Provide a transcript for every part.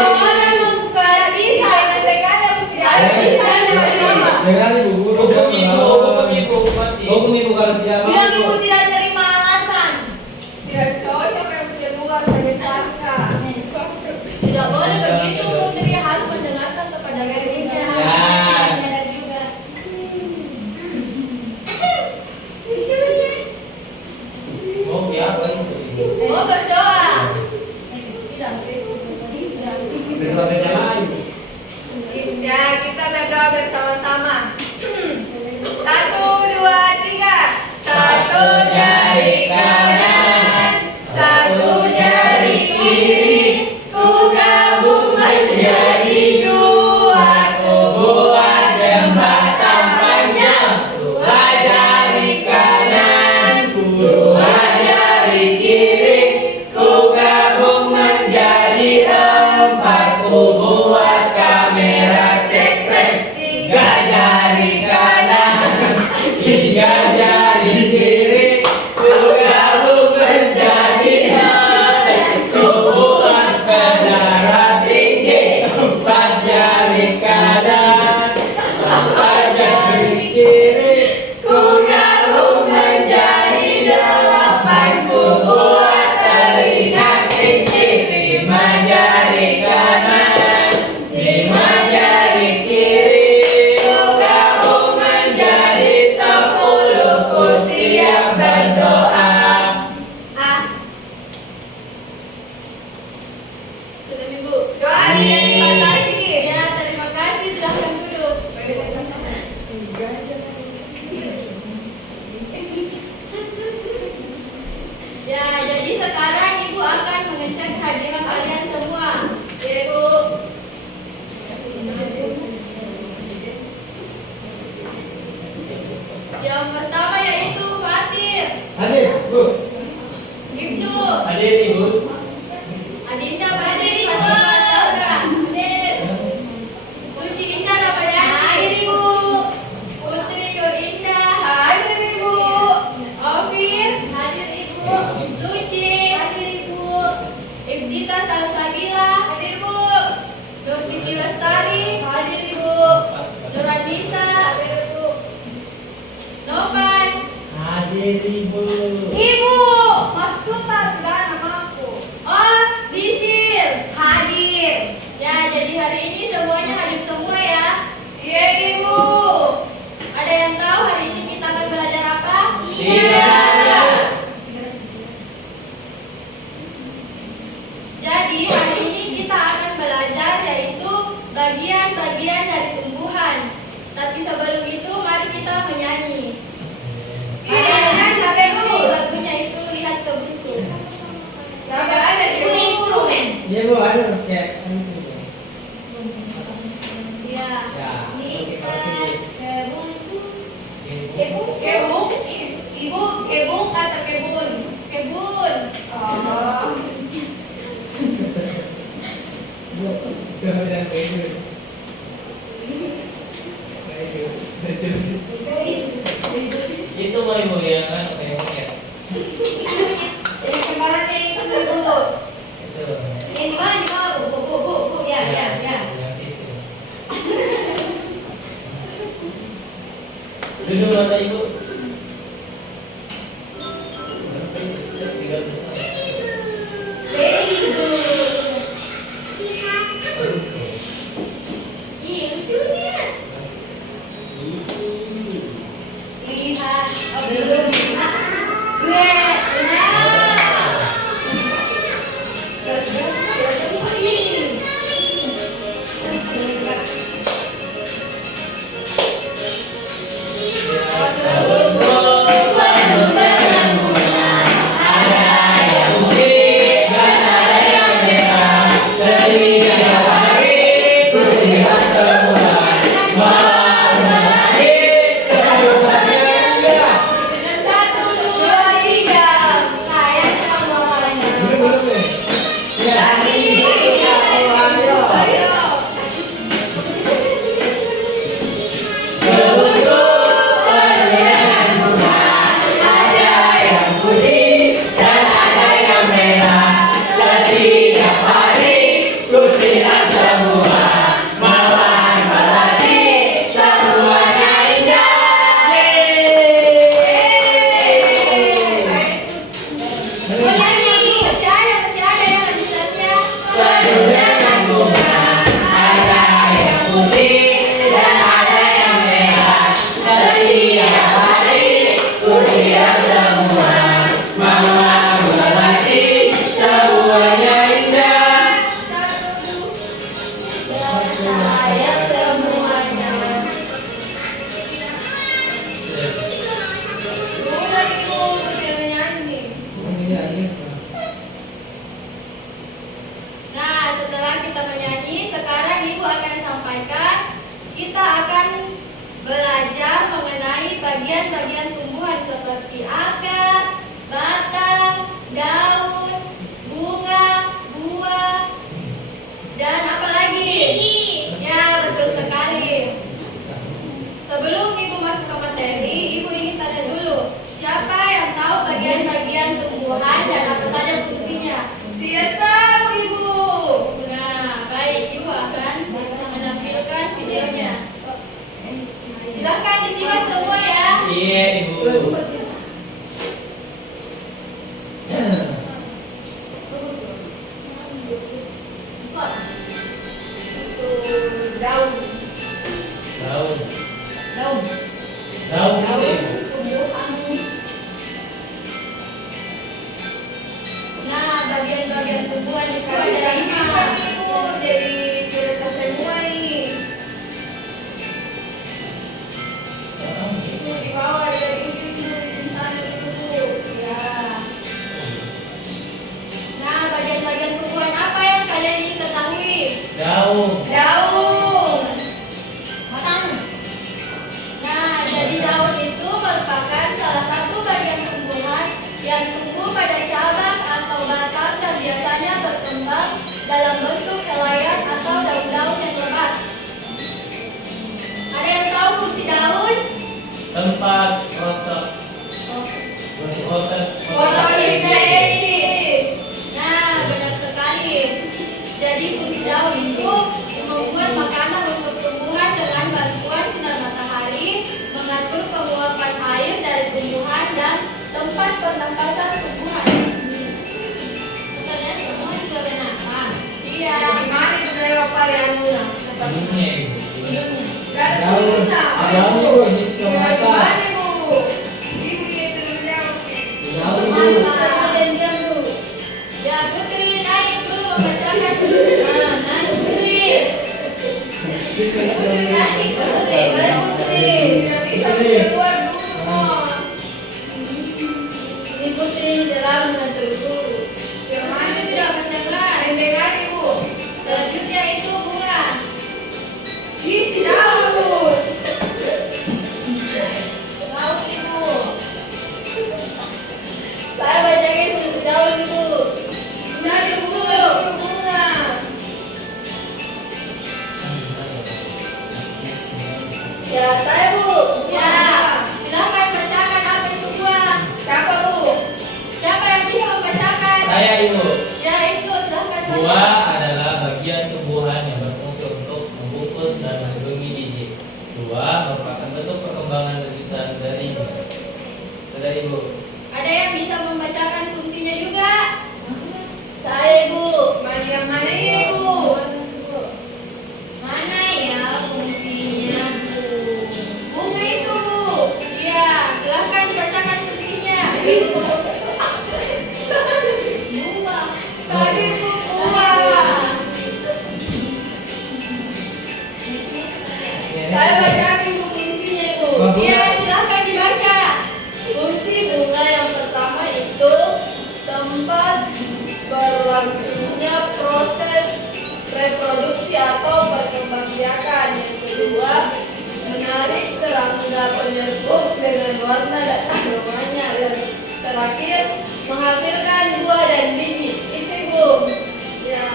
Orang membuka bisa, sekarang tidak bisa. Dengan ibu guru ibu kalau tidak Bilang ibu tidak terima alasan. Tidak cocok yang keluar dari sangka. Tidak boleh begitu, Putri harus mendengarkan kepada dirinya. Ada juga. Oh berdoa. Ya kita berdoa bersama-sama. 1, 2, 3. Satu jari kanan, satu jari kiri, ku gabung menjadi dua, ku buat jembatan panjang. Dua jari kanan, dua jari kiri, ku gabung menjadi empat, ku buat kamera cekrek. Tiga jari kanan, tiga jari kiri, ku gabung menjadi empat, ku buat menara tinggi. Empat jari kanan, empat jari kiri, ku gabung menjadi delapan, ku buat telinga cincin. Lima jari kanan, lima jari kiri, ku gabung menjadi 10, ku siap berdoa. Sudah Ibu. Doa dia terima kasih. Ya terima kasih, silahkan duduk. Ya jadi sekarang Ibu akan mengecek kehadiran kalian semua. Ya Ibu. Yang pertama yaitu Fatir, Hadir, Bu. Ibnu, Hadir, Ibu. Adinda, Fatir, Fatimah, Saura, Suci Indah Ramadhani, hadir Ibu. Putri Yurinda, hadir Ibu. Ofir, hadir Ibu. Suci, hadir Ibu. Ibdita Salsabila, hadir Ibu. Nur Titi Lestari, hadir Ibu. Nuranisa, hadir Ibu. Novan, Hadir, Ibu. Ibu, masuk enggak namaku. Oh, Sisil, hadir. Ya, jadi hari ini semuanya hadir semua ya. Iya, Ibu. Ada yang tahu hari ini kita akan belajar apa? Iya. Jadi hari ini kita akan belajar yaitu bagian-bagian dari tumbuhan. Tapi sebelum itu mari kita menyanyi. Sampai dulu lagunya itu lihat ke buku. Sampai ada itu instrumen. Iya, Bu, ada kayak Ya. Ya. Lihat ke buku. Kebun. Ibu kebun atau kebun? Kebun. Oh. Itu mau Ibu yang kan kayak Yang kemarin itu Ibu. itu. Yang di mana? Bu. Ya. Yang sisi. Duduk mata Ibu. Very good. Ih, lucunya. Lihat, belum lihat. setelah kita menyanyi, sekarang Ibu akan sampaikan. Kita akan belajar mengenai bagian-bagian tumbuhan seperti akar, batang, daun, bunga, buah, dan apa lagi? Ya, betul sekali. Sebelum Ibu masuk ke materi, Ibu ingin tanya dulu, siapa yang tahu bagian-bagian tumbuhan dan apa saja fungsinya? Tidak tahu, Ibu. Nah, baik, Ibu akan menampilkan videonya. Silahkan disimak semua ya. Iya, Ibu. Daun. Daun. Daun. Daun itu, Daun Ibu. tumbuhan. Nah, bagian-bagian tumbuhan itu ada 5. Ibu dari kertas semua nih. Itu di bawah dari ujung dulu, di sana dulu. Ya. Nah, bagian-bagian tumbuhan apa yang kalian ingin ketahui? Daun. Daun. Batang. Nah, jadi daun itu merupakan salah satu bagian tumbuhan yang tumbuh pada cabang atau batang dan biasanya berkembang dalam bentuk helaian atau daun-daun yang lebat. Ada yang tahu fungsi daun? Tempat proses Fotosintesis. Nah, benar sekali. Jadi fungsi daun itu membuat makanan untuk tumbuhan dengan bantuan sinar matahari, mengatur penguapan air dari tumbuhan dan tempat pernapasan tumbuhan. Katanya tumbuhan juga bernafas. Iya. Gimana budaya palianuna? Daunnya, Ibu. Minumnya. Daun. Daun itu di sekitar mata. Daun itu. Ya, Putri, naik dulu membacakan. Nah, Putri. Putri, naik, Putri. Mana Putri? Tidak bisa keluar dulu. Ini Putri ini selalu mengatur guru. Yang mana tidak mendengar? Mendengar, Ibu. Selanjutnya itu bunga. Ih, daun. Daun, Ibu. Saya bacain fungsi daun, Ibu. Nah, Ibu, bunga. Ya, saya, Bu. Ya, silakan bacakan apa itu buah. Siapa, Bu? Siapa yang bisa membacakan? Saya, Ibu. Ya, itu silakan baca. Buah adalah bagian tumbuhan yang berfungsi untuk membungkus dan melindungi biji. Buah merupakan bentuk perkembangan lanjutan dari Ibu. Ada yang bisa membacakan fungsinya juga? Saya, Ibu. Yang mana ya, Ibu? Mana ya fungsinya, Bu? Bunga itu, Bu. Iya, silahkan dibacakan fungsinya. Buah. Tadi, Bu, buah. Saya bacakan Ibu fungsinya, Ibu. Iya, silahkan dibaca. Fungsi bunga yang pertama itu tempat berlangsungnya proses reproduksi atau perkembangbiakan. Yang kedua, menarik serangga penyerbuk dengan warna dan aromanya. Dan terakhir, menghasilkan buah dan biji. Itu, Ibu. Ya.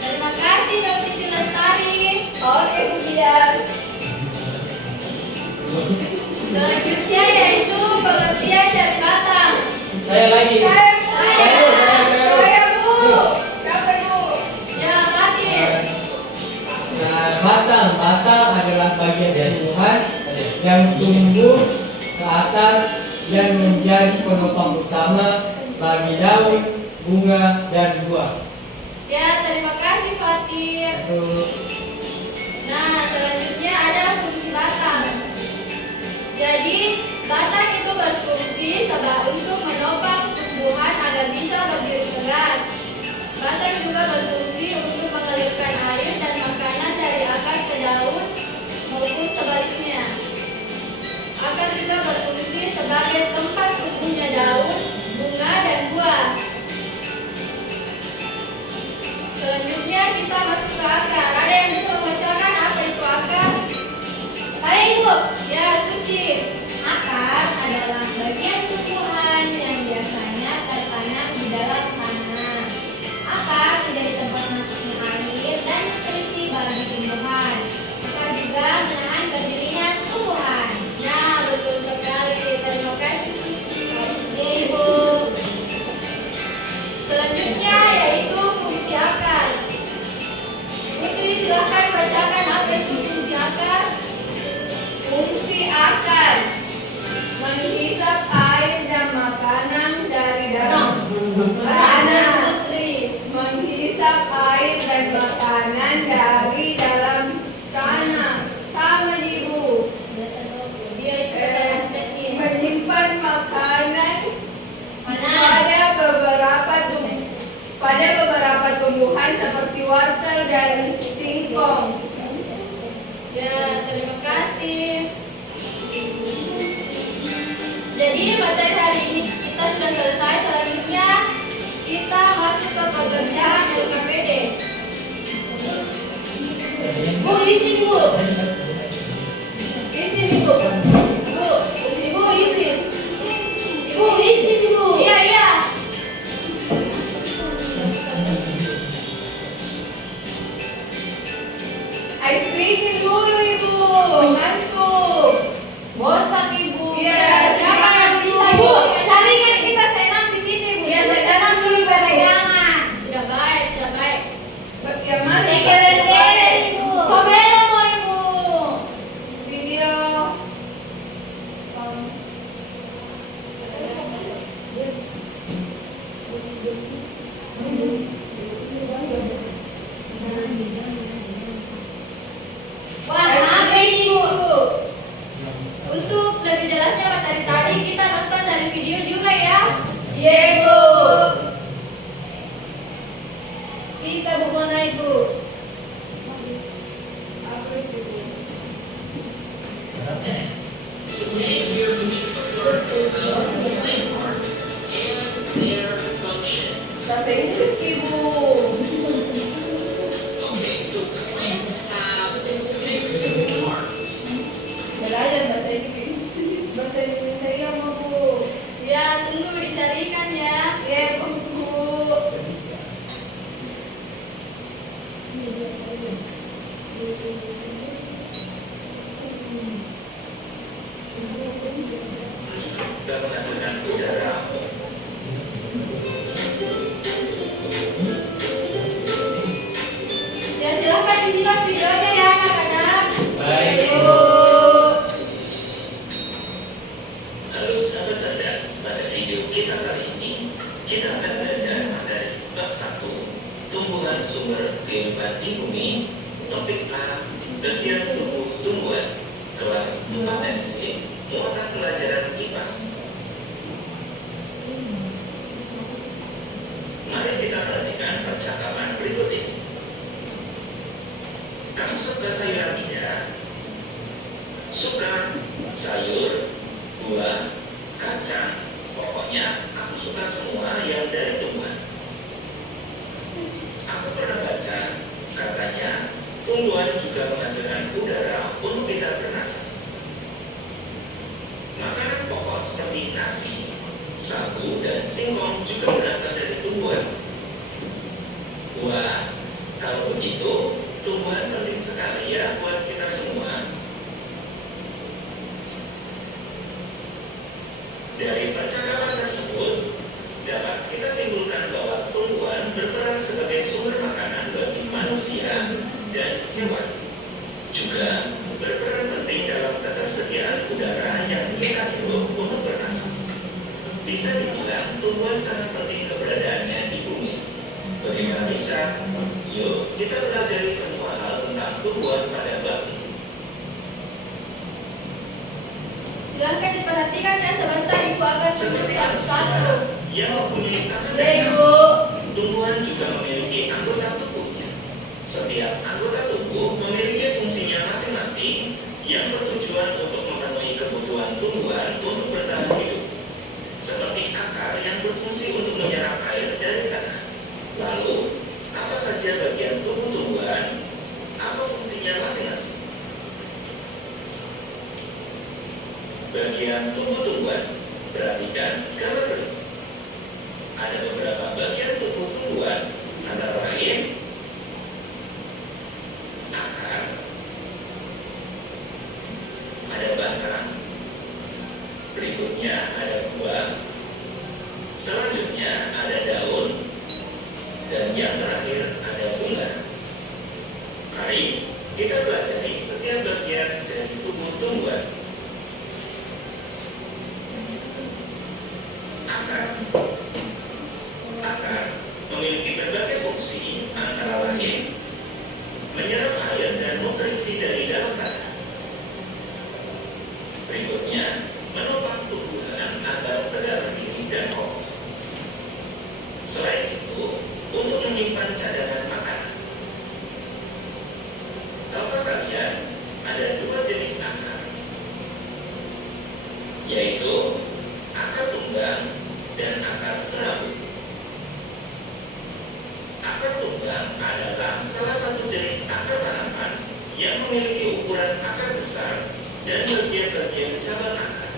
Terima kasih, Mbak Titi Lestari. Oke, Bu Jidan. Selanjutnya yaitu pengertian dari batang. Saya lagi. Saya, Bu. Siapa, Bu? Ya, Fatir. Nah, batang adalah bagian dari tumbuhan yang tumbuh ke atas yang menjadi penopang utama bagi daun, bunga, dan buah. Ya, terima kasih, Fatir. Nah, selanjutnya ada fungsi batang. Jadi, batang itu berfungsi untuk menopang tumbuhan agar bisa berdiri tegak. Batang juga berfungsi untuk mengalirkan air dan makanan dari akar ke daun maupun sebaliknya. Akar juga berfungsi sebagai tempat tumbuhnya daun, bunga, dan buah. Selanjutnya kita masuk ke akar. Ada yang bisa membacakan apa itu akar? Hai Ibu, Ya, Suci. akar adalah bagian tumbuhan yang biasanya tertanam di dalam tanah. Akar menjadi tempat masuknya air dan nutrisi bagi tumbuhan. Akar juga menahan berdirinya tumbuhan. Ya, betul sekali. Terima kasih, Suci. Ya Ibu, Selanjutnya yaitu fungsi akar. Putri, silahkan bacakan apa itu fungsi akar. Fungsi akar menghisap air dan makanan dari dalam tanah. Putri. Menghisap air dan makanan dari dalam tanah. Sama Ibu. Dia itu sangat teknis. Menyimpan makanan pada beberapa tumbuhan seperti wortel dan singkong. Ya, terima kasih. Jadi materi hari ini kita sudah selesai. Selanjutnya kita masuk ke pekerjaan LKPD. Bu, di sini Bu. Di sini Bu. Bu, Ibu isi. Ibu isi Bu. Iya, iya. Ice cream dulu Ibu, ngantuk. Bosan Ibu. Iya, Siapa yang bisa Ibu. Cari kan kita senang di sini Bu. Iya, senang dulu peregangan. Tidak baik, tidak baik. Bagaimana Ibu. Komelo mau Ibu. video? Wah, apa ini Bu? Untuk lebih jelasnya materi tadi kita nonton dari video juga ya. Iya Ibu. Kita bermana Ibu. Apa itu? Bahasa Inggris Ibu. Belajar bahasa Inggris. Bahasa Indonesia ya mau Bu. Ya, tunggu dicarikan ya. Ya Bu. dan menghasilkan udara. Ya, silakan disimak videonya ya anak-anak. Baik. Ibu. Halo sahabat cerdas, pada video kita kali ini kita akan belajar materi bab 1 tumbuhan sumber kehidupan di bumi, topik A bagian tubuh tumbuhan, kelas 4 SD, muatan pelajaran IPAS. Mari kita perhatikan percakapan berikut ini. Kamu suka sayuran tidak? Suka sayur, buah, kacang. Pokoknya aku suka semua yang dari tumbuhan. Aku pernah baca, katanya tumbuhan juga menghasilkan udara untuk kita bernapas. Makanan pokok seperti nasi, sagu, dan singkong juga berasal dari tumbuhan. Wah, kalau begitu, tumbuhan penting sekali ya buat kita semua. Dari percakapan tersebut, dapat kita simpulkan bahwa tumbuhan berperan sebagai sumber makanan bagi manusia dan hewan. Juga berperan penting dalam ketersediaan udara yang kita hirup untuk bernapas. Bisa dibilang tumbuhan sangat penting keberadaannya di bumi. Bagaimana bisa? Yuk kita pelajari semua hal tentang tumbuhan pada bab ini. Silahkan diperhatikan ya sebentar Ibu akan tunjuk satu-satu. Yang mempunyai akar Ya dan Ibu. tumbuhan juga memiliki anggota tubuhnya. Setiap anggota tubuh memiliki fungsinya masing-masing yang bertujuan untuk memenuhi kebutuhan tumbuhan untuk bertahan hidup. Seperti akar yang berfungsi untuk menyerap air dari tanah. Lalu, apa saja bagian tubuh fungsinya masing-masing. Bagian tumbuh-tumbuhan, perhatikan gambar berikut. Ada beberapa bagian tubuh tumbuhan, antara lain akar, ada batang, berikutnya ada buah, selanjutnya ada daun, dan yang terakhir ada bunga. Mari kita pelajari setiap bagian dari tubuh tumbuhan. Akar memiliki berbagai fungsi, antara lain menyerap air dan nutrisi dari dalam tanah. Berikutnya, menopang tumbuhan agar tegak berdiri dan kokoh. Selain itu, untuk menyimpan cadangan makanan. Tahukah kalian ada dua jenis akar, yaitu akar tunggang dan akar serabut. Akar tunggang adalah salah satu jenis akar tanaman yang memiliki ukuran akar besar dan bagian-bagian cabang akar.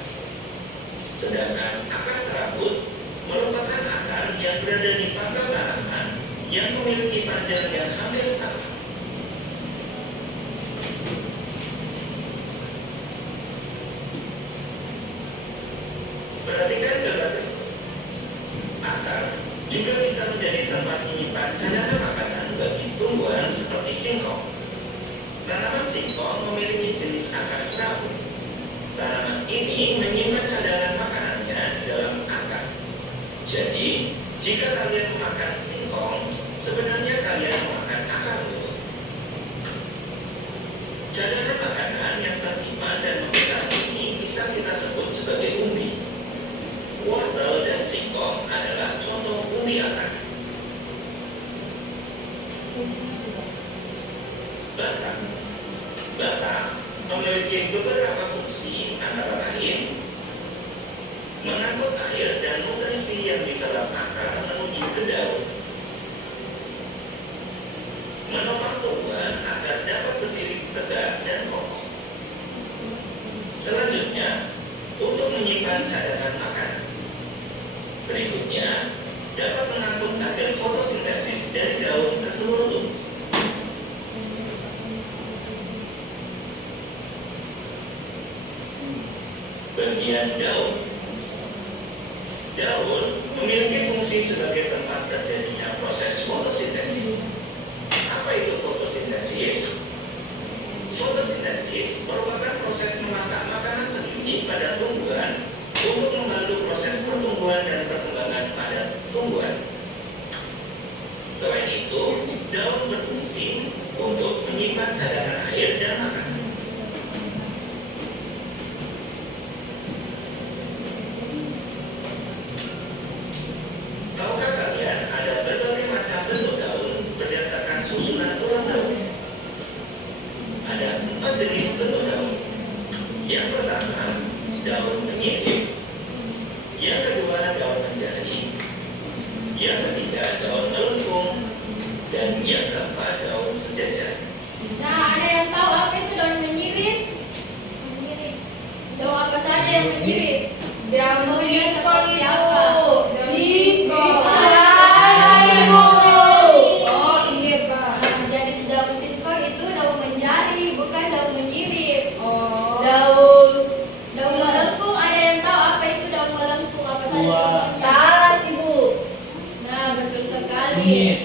Sedangkan akar serabut merupakan akar yang berada di pangkal tanaman yang memiliki panjang yang hampir sama. Perhatikan gambar berikut. Akar juga bisa menjadi tempat menyimpan cadangan makanan bagi tumbuhan seperti singkong. Tanaman singkong memiliki jenis akar serabut. Tanaman ini menyimpan cadangan makanannya di dalam akar. Jadi, jika kalian memakan singkong, sebenarnya kalian memakan akar rumput. Cadangan makanan yang tersimpan dan membesar ini bisa kita sebut sebagai umbi. Wortel dan singkong adalah contoh umbi akar. Batang memiliki beberapa fungsi, antara lain mengangkut air dan nutrisi yang diserap akar menuju ke daun, menopang tumbuhan agar dapat berdiri tegak dan kokoh. Selanjutnya, untuk menyimpan cadangan makanan. Berikutnya, dapat mengangkut hasil fotosintesis dari daun ke seluruh tubuh. Bagian daun. Daun memiliki fungsi sebagai tempat terjadinya proses fotosintesis. Apa itu fotosintesis? Fotosintesis merupakan proses memasak makanan sendiri pada tumbuhan untuk membantu proses pertumbuhan dan perkembangan pada tumbuhan. Selain itu, daun berfungsi untuk menyimpan cadangan air dan makanan. Tahukah kalian ada berbagai macam bentuk daun berdasarkan susunan tulang daun? Ada 4 jenis bentuk daun. Yang pertama, daun menyirip. Yang kedua, daun menjadi. Yang ketiga, daun melengkung. Dan yang keempat, daun sejajar. Nah, ada yang tahu apa itu daun menyirip? Daun apa saja yang menyirip? Daun singkong itu. Daun Singkong. Oh iya Pak. Nah, jadi daun singkong itu daun menjadi, bukan daun menyirip. Oh. Daun melengkung, ada yang tahu apa itu daun melengkung? Apa saja Buah. contohnya? Talas Ibu. Nah, betul sekali. Kunyit.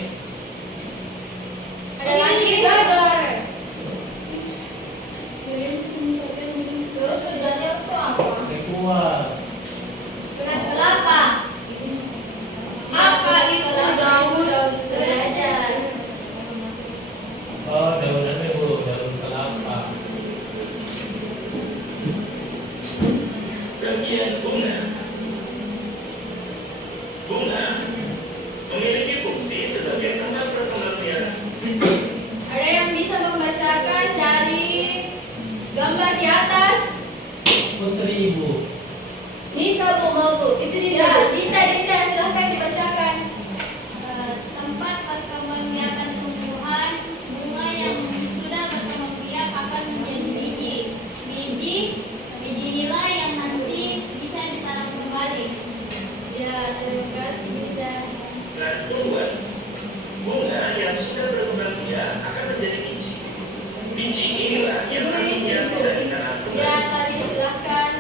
Ada lagi? Gagar. Terus sebenarnya itu apa? Kuah. Beras kelapa. Apa itu daun sejajar? Oh, daun apa Bu? Daun kelapa. Bagian bunga. Bunga memiliki fungsi sebagai tempat perkembangbiakan. Ada yang bisa membacakan dari gambar di atas? Putri Ibu. Bisa Bu, mau Bu. Itu Ya, Dinda, silahkan dibacakan. Tempat perkembangbiakan tumbuhan bunga yang sudah berkembang sudah berkembang biak akan menjadi biji. Biji inilah yang nantinya bisa ditanam Ya, kembali. tadi silahkan.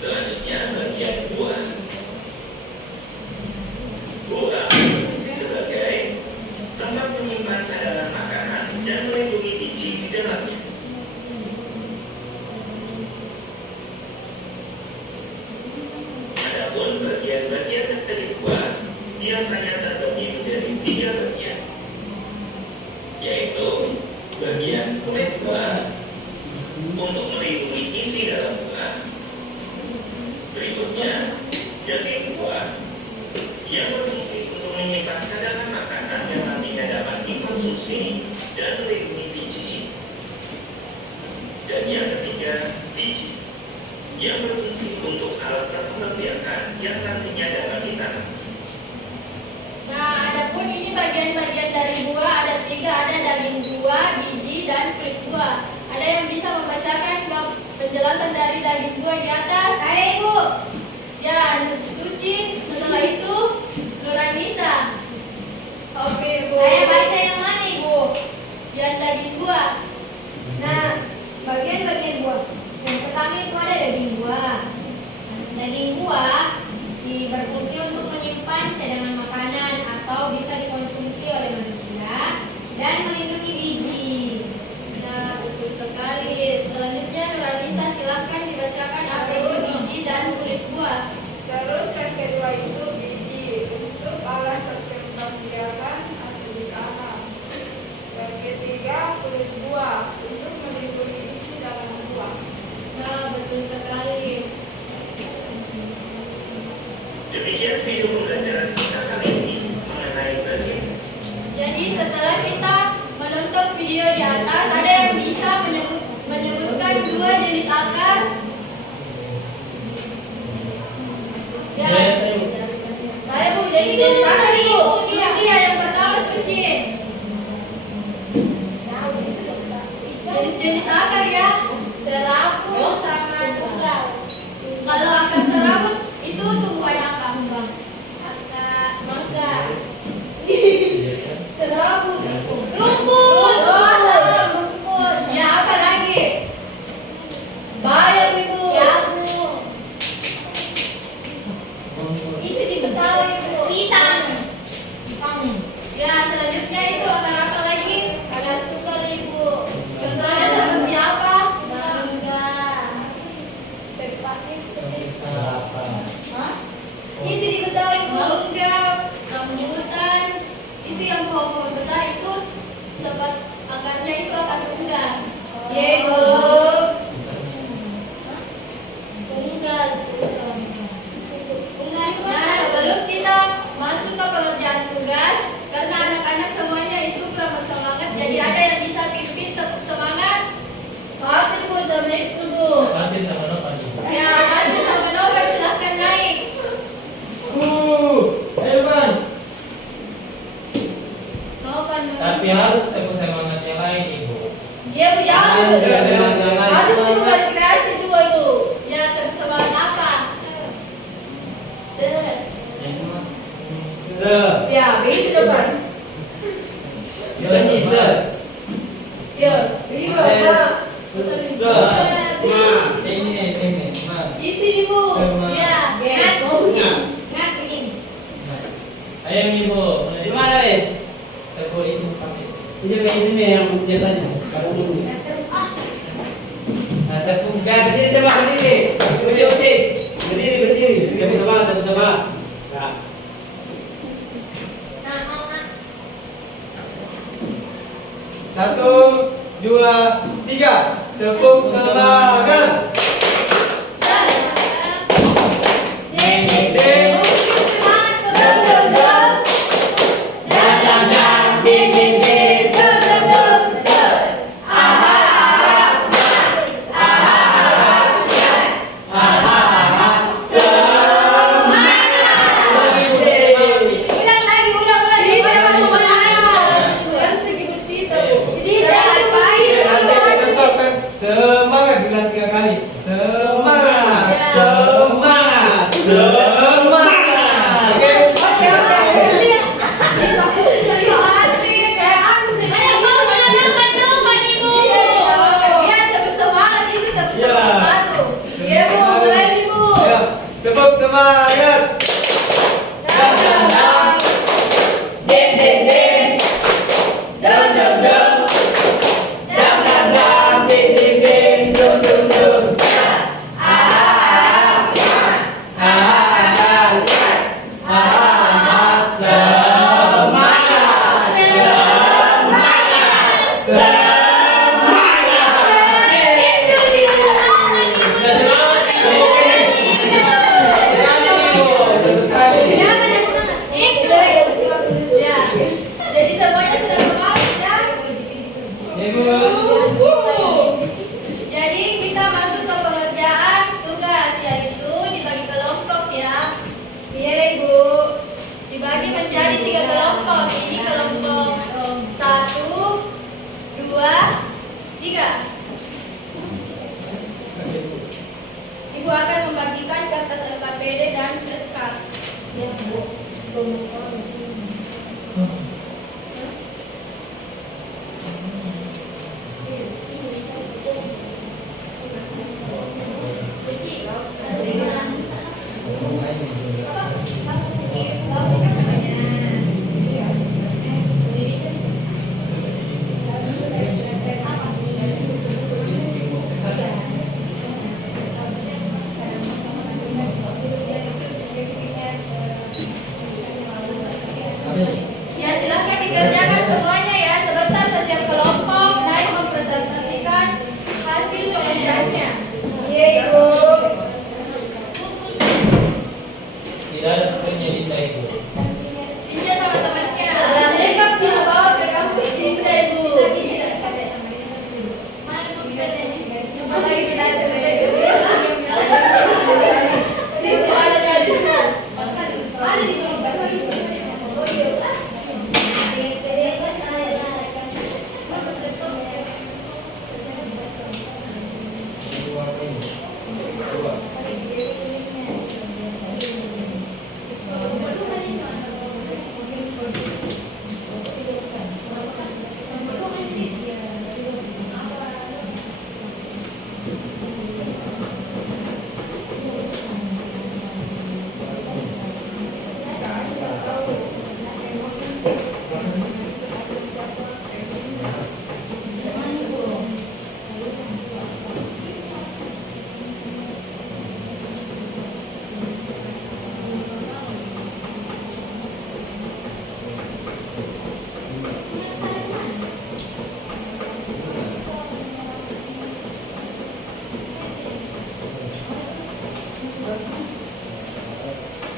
Selanjutnya bagian buah. Buah berfungsi sebagai tempat menyimpan cadangan makanan dan melindungi biji di dalamnya. Adapun bagian-bagian dari buah biasanya terbagi menjadi 3 bagian, yaitu bagian kulit buah untuk melindungi isi dalam buah. Berikutnya, daging buah yang berfungsi untuk menyimpan cadangan makanan yang nantinya dapat dikonsumsi dan melindungi biji. Dan yang ketiga, biji yang berfungsi untuk alat perkembangbiakan yang nantinya dapat ditanam. Nah, adapun ini bagian-bagian dari buah ada 3, ada daging buah, biji, dan kulit buah. Ada yang bisa membacakan penjelasan dari daging buah di atas? Saya Ibu. Ya, Suci. Setelah itu Nuranisa. Oke, Bu. Saya baca yang mana Ibu? Yang daging buah. Nah, bagian-bagian buah. Yang pertama itu ada daging buah. Daging buah berfungsi untuk menyimpan cadangan makanan atau bisa dikonsumsi oleh manusia dan melindungi biji. Nah, betul sekali. Selanjutnya Nuranisa, silahkan dibacakan apa itu biji dan kulit buah. Terus yang kedua itu biji untuk alas perkembangbiakan atau ditanam. Yang ketiga kulit buah untuk melindungi isi dalam buah. Nah, betul sekali. Demikian video pembelajaran kita kali ini mengenai bagian. Jadi setelah kita menonton video di atas, ada yang bisa menyebutkan 2 jenis akar? Ya. Saya Bu, jadi jenis akar Ibu. Suci ya, yang pertama Suci. Jenis-jenis akar ya. Serabut sama tunggal. Kalau akar serabut itu tumbuhan apa? Akar mangga. Serabut. Rumput. Ya, apa lagi? Bayam Ibu. Jagung. Itu di Betawi Ibu. Pisang. Ya, selanjutnya itu akar apa lagi? Akar tunggal Ibu. Contohnya seperti apa? Mangga. Hah? Itu di Betawi Ibu. Mangga, rambutan. Itu yang pohon-pohon besar itu sebab akarnya itu akar tunggal. Ya Ibu. Tunggal. Tunggal itu Nah, apa? sebelum kita masuk ke pengerjaan tugas, karena anak-anak semuanya itu kurang bersemangat, jadi ada yang bisa pimpin tepuk semangat. Fatin Bu, sama itu Bu. Nanti sama Nova nih. Ya, Fatin sama Novel silahkan naik. Elvan. Novel. Tapi harus tepuk semangat yang lain Ibu. Iya Bu, jangan Bu. Jangan. Harus Ibu berkreasi dulu Ibu. Ya, tepuk semangat apa? Se. Ya, begitu depan. Nyanyi se. Ya, ini Bapak. Se. Ini. Isi Ibu. Ya, Ya. kan? Nggak ini. Ayo Ibu. Di mana, Eh? Tepuk itu pakai. Ini yang biasanya. Kalau dulu. Nah, tepuk. Berdiri sama berdiri. Uji. Berdiri. Tepuk semangat. Nah. Satu, dua, tiga. Tepuk semangat. Ulang lagi. Nanti kita tonton semangat bilang 3 kali. semangat. Sama-sama. Ding ding ding. Dum dum dum. Dum dum dum. Ding ding ding. Dum dum dum. Ya, jadi semuanya sudah semangat ya. Ibu. Jadi kita masuk ke pengerjaan tugas, yaitu dibagi kelompok ya. Iya, Ibu. Dibagi menjadi 3 kelompok. Ini kelompok 1, 2, 3. Ibu akan membagikan kertas LKPD dan flashcard. Ya, silakan dikerjakan semuanya ya. Sebentar setiap kelompok naik mempresentasikan hasil pekerjaannya. Iya, Ibu. Tidak ada punya Dinda Ibu. Pinjam sama temannya. Lengkap kita bawa ke kampus Dinda, Ibu.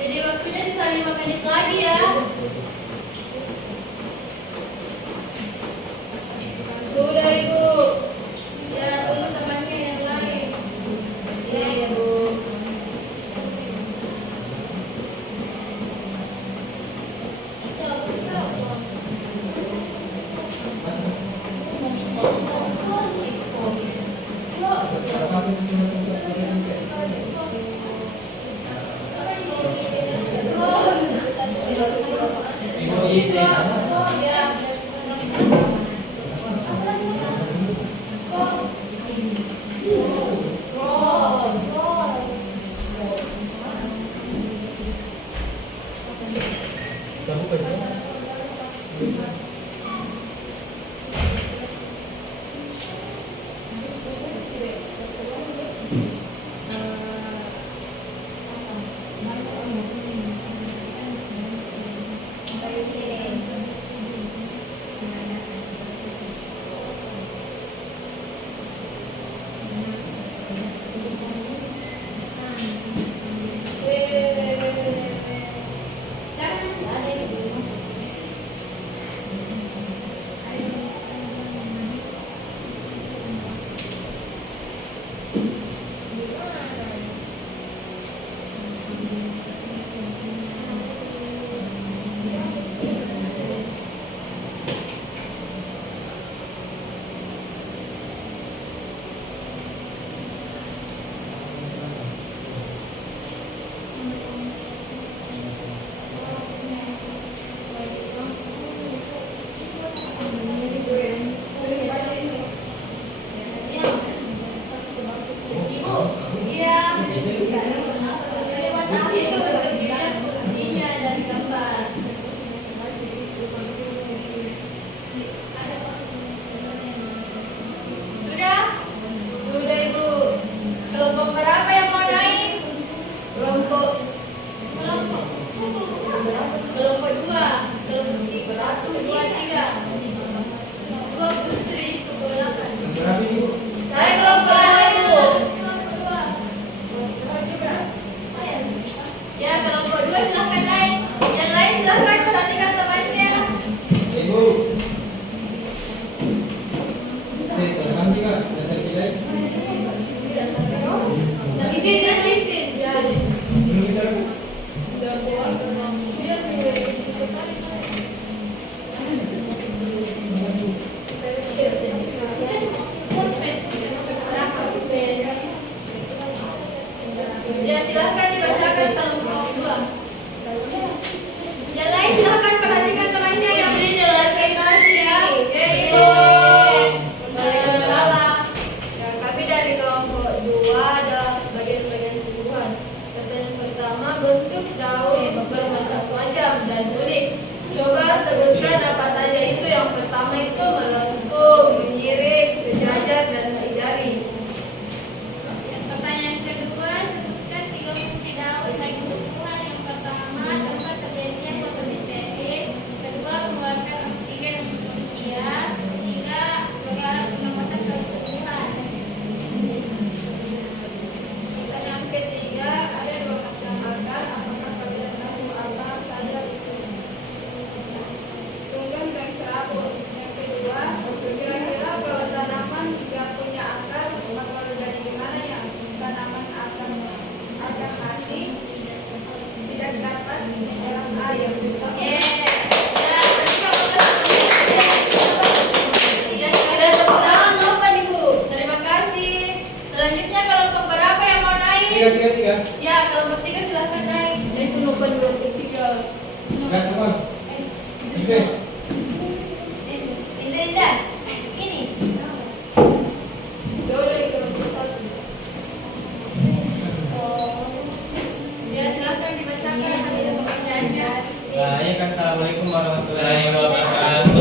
Jadi waktunya sisa 5 menit lagi ya. Sudah, Ibu. Ya, tunggu temannya yang lain. Iya, Ibu. Ibu isi. Ya. Kamu kerja?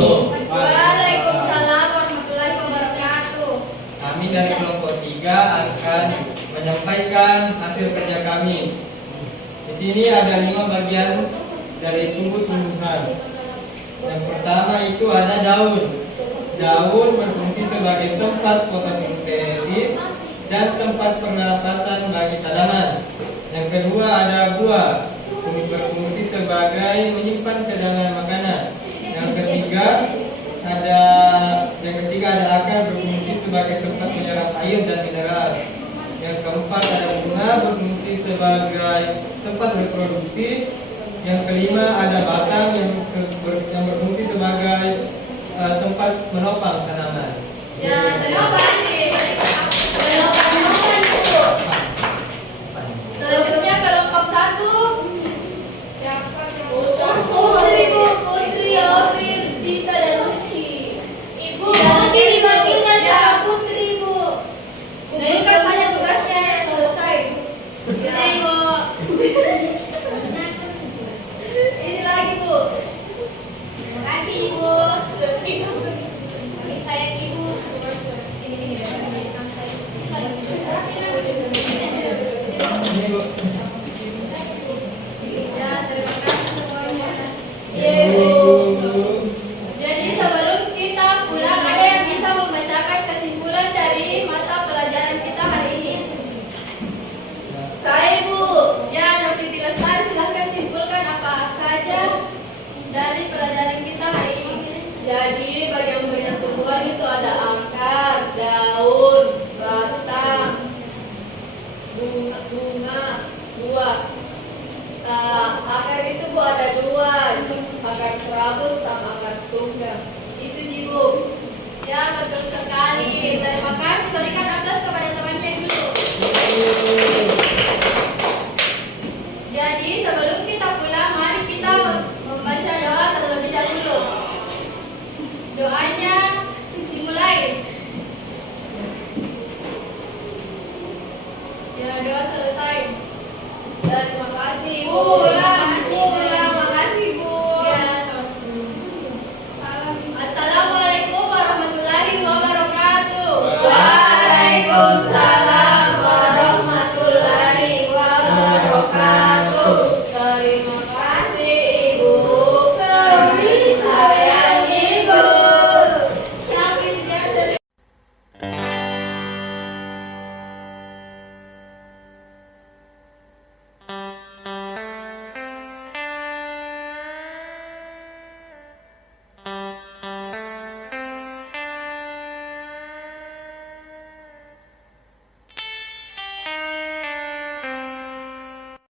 Assalamualaikum. Waalaikumsalam warahmatullahi wabarakatuh. Kami dari kelompok 3 akan menyampaikan hasil kerja kami. Di sini ada 5 bagian dari tumbuh-tumbuhan. Yang pertama itu ada daun. Daun berfungsi sebagai tempat fotosintesis dan tempat pernapasan bagi tanaman. Yang kedua ada buah, berfungsi sebagai menyimpan cadangan makanan. Yang ketiga ada akar, berfungsi sebagai tempat menyerap air dan mineral. Yang keempat ada bunga, berfungsi sebagai tempat reproduksi. Yang kelima ada batang yang berfungsi sebagai tempat menopang tanaman. Ya, terima kasih. Selanjutnya kelompok 1. Siapa yang Putri, Bu. Putri, Ofir, Dita, dan Uci. Ibu, Jangan dibagikan ya. sama Putri, Bu. Kumpulkan saja tugasnya yang selesai. Sini, Bu. Ini lagi, Bu. Terima kasih, Ibu. Bagi saya, Ibu. Ini sampai. Ini lagi. Ini Bu. Ya, terima kasih semuanya. Iya, Bu. Jadi sebelum kita pulang, ada yang bisa membacakan kesimpulan dari mata pelajaran kita hari ini? Saya, Bu. Ya, Nurtiti Lestari, silahkan simpulkan apa saja dari pelajaran kita hari ini. Jadi bagian-bagian tumbuhan itu ada akar, daun, batang, bunga, buah. Akar itu Bu ada 2, akar serabut sama akar tunggang. Itu Ibu. Ya, betul sekali. Terima kasih. Berikan aplaus kepada temannya dulu. Jadi sebelum kita pulang, mari kita membaca doa terlebih dahulu. Doanya dimulai. Ya, doa selesai. Terima kasih, Bu. Makasih Bu. Ya. Assalamualaikum warahmatullahi wabarakatuh. Waalaikumsalam warahmatullahi wabarakatuh.